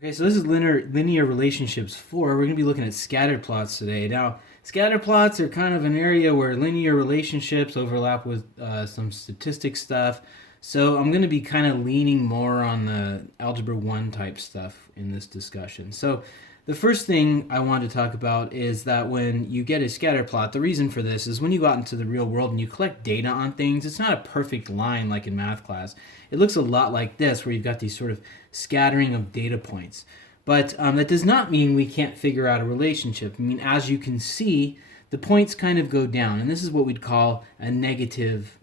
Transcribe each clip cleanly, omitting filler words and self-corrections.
Okay, so this is linear relationships 4. We're going to be looking at scatterplots today. Now, scatterplots are kind of an area where linear relationships overlap with some statistics stuff. So I'm going to be kind of leaning more on the Algebra 1 type stuff in this discussion. So the first thing I want to talk about is that when you get a scatterplot, the reason for this is when you go out into the real world and you collect data on things, it's not a perfect line like in math class. It looks a lot like this, where you've got these sort of scattering of data points. But that does not mean we can't figure out a relationship. I mean, as you can see, the points kind of go down, and this is what we'd call a negative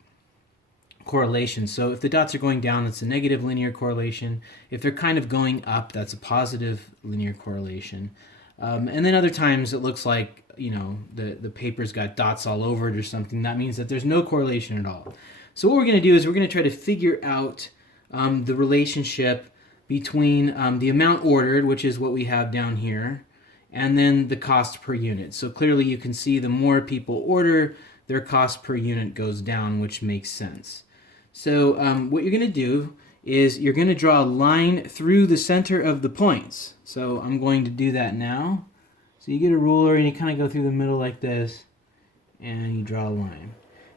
correlation. So if the dots are going down, that's a negative linear correlation. If they're kind of going up, that's a positive linear correlation. And then other times it looks like, the paper's got dots all over it or something. That means that there's no correlation at all. So what we're going to do is we're going to try to figure out the relationship between the amount ordered, which is what we have down here, and then the cost per unit. So clearly you can see the more people order, their cost per unit goes down, which makes sense. So what you're going to do is you're going to draw a line through the center of the points. So I'm going to do that now. So you get a ruler and you kind of go through the middle like this, and you draw a line.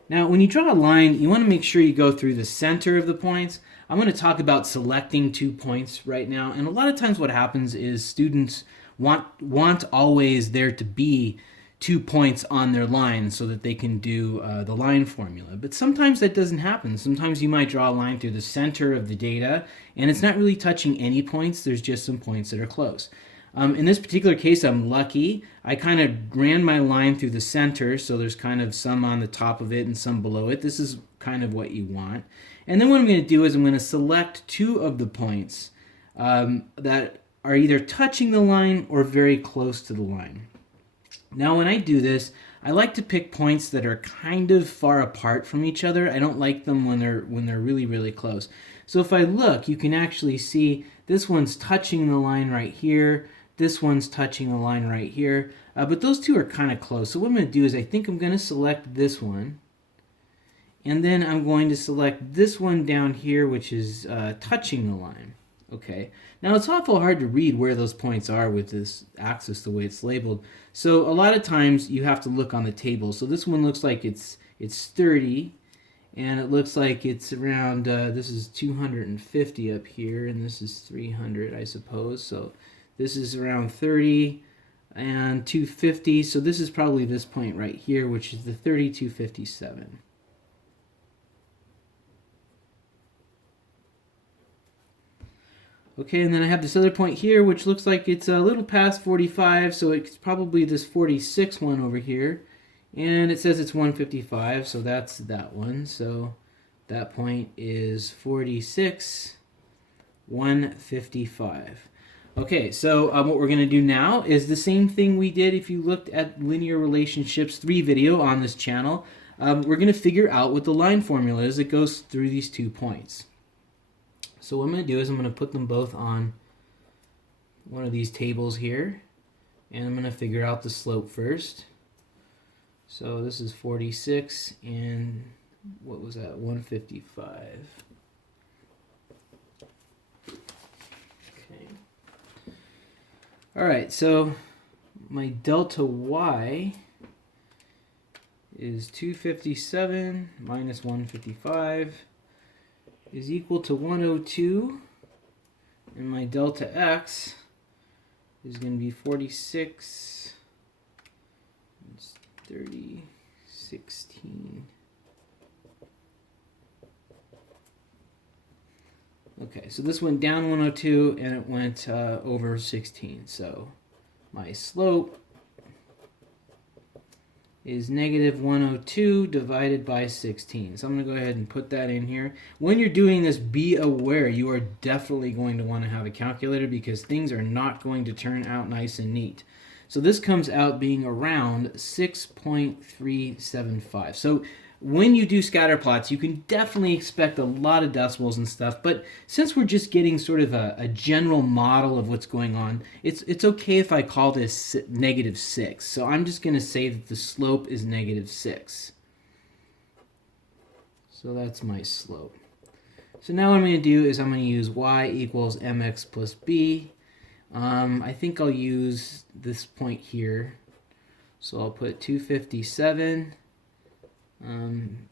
Now, when you draw a line, you want to make sure you go through the center of the points. I'm going to talk about selecting 2 points right now. And a lot of times what happens is students want always there to be 2 points on their line so that they can do the line formula. But sometimes that doesn't happen. Sometimes you might draw a line through the center of the data, and it's not really touching any points. There's just some points that are close. In this particular case, I'm lucky. I kind of ran my line through the center, so there's kind of some on the top of it and some below it. This is kind of what you want. And then what I'm going to do is I'm going to select 2 of the points that are either touching the line or very close to the line. Now when I do this, I like to pick points that are kind of far apart from each other. I don't like them when they're really, really close. So if I look, you can actually see this one's touching the line right here. This one's touching the line right here. But those 2 are kind of close. So what I'm going to do is I think I'm going to select this one. And then I'm going to select this one down here, which is touching the line. Okay. Now it's awful hard to read where those points are with this axis the way it's labeled. So a lot of times you have to look on the table. So this one looks like it's 30, and it looks like it's around, this is 250 up here, and this is 300, I suppose. So this is around 30 and 250. So this is probably this point right here, which is the 3257. Okay, and then I have this other point here, which looks like it's a little past 45, so it's probably this 46 one over here. And it says it's 155, so that's that one. So that point is 46, 155. Okay, so what we're going to do now is the same thing we did if you looked at Linear Relationships 3 video on this channel. We're going to figure out what the line formula is that goes through these 2 points. So what I'm going to do is I'm going to put them both on one of these tables here, and I'm going to figure out the slope first. So this is 46, and what was that, 155. Okay. All right, so my delta y is 257 minus 155. Is equal to 102, and my delta x is going to be 46, it's 30, 16. Okay, so this went down 102 and it went over 16. So my slope is negative 102 divided by 16. So I'm going to go ahead and put that in here. When you're doing this, be aware you are definitely going to want to have a calculator because things are not going to turn out nice and neat. So this comes out being around 6.375. So when you do scatter plots, you can definitely expect a lot of decimals and stuff, but since we're just getting sort of a general model of what's going on, it's okay if I call this negative 6. So I'm just going to say that the slope is negative 6. So that's my slope. So now what I'm going to do is I'm going to use y equals mx plus b. I think I'll use this point here. So I'll put 257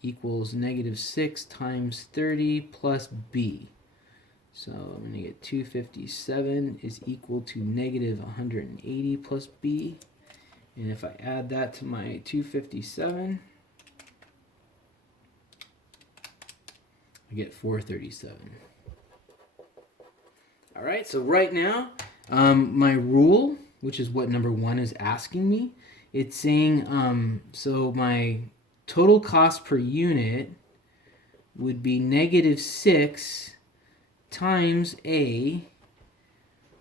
equals negative 6 times 30 plus b. So I'm going to get 257 is equal to negative 180 plus b. And if I add that to my 257, I get 437. All right, so right now, my rule, which is what number 1 is asking me, it's saying, so my total cost per unit would be negative 6 times A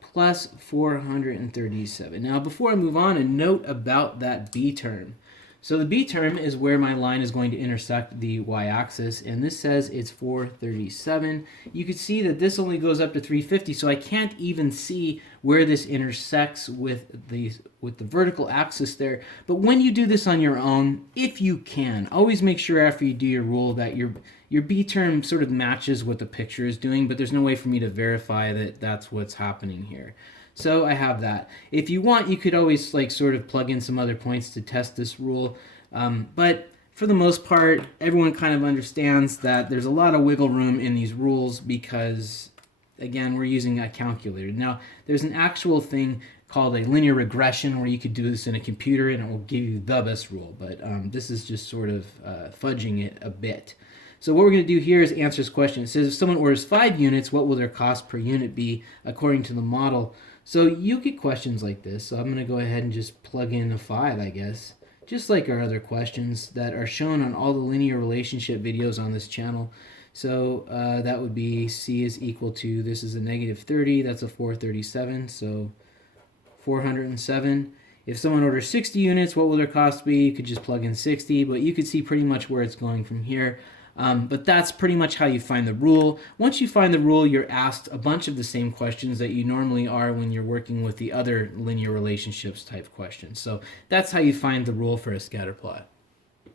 plus 437. Now, before I move on, a note about that B term. So the B term is where my line is going to intersect the y-axis, and this says it's 437. You can see that this only goes up to 350, so I can't even see where this intersects with the vertical axis there. But when you do this on your own, if you can, always make sure after you do your rule that your B term sort of matches what the picture is doing, but there's no way for me to verify that that's what's happening here. So I have that. If you want, you could always like sort of plug in some other points to test this rule. But for the most part, everyone kind of understands that there's a lot of wiggle room in these rules because, again, we're using a calculator. Now, there's an actual thing called a linear regression where you could do this in a computer and it will give you the best rule. But this is just sort of fudging it a bit. So what we're going to do here is answer this question. It says if someone orders 5 units, what will their cost per unit be according to the model? So you get questions like this. So I'm going to go ahead and just plug in a 5, I guess. Just like our other questions that are shown on all the linear relationship videos on this channel. So that would be C is equal to, this is a negative 30, that's a 437, so 407. If someone orders 60 units, what will their cost be? You could just plug in 60, but you could see pretty much where it's going from here. But that's pretty much how you find the rule. Once you find the rule, you're asked a bunch of the same questions that you normally are when you're working with the other linear relationships type questions. So that's how you find the rule for a scatter plot.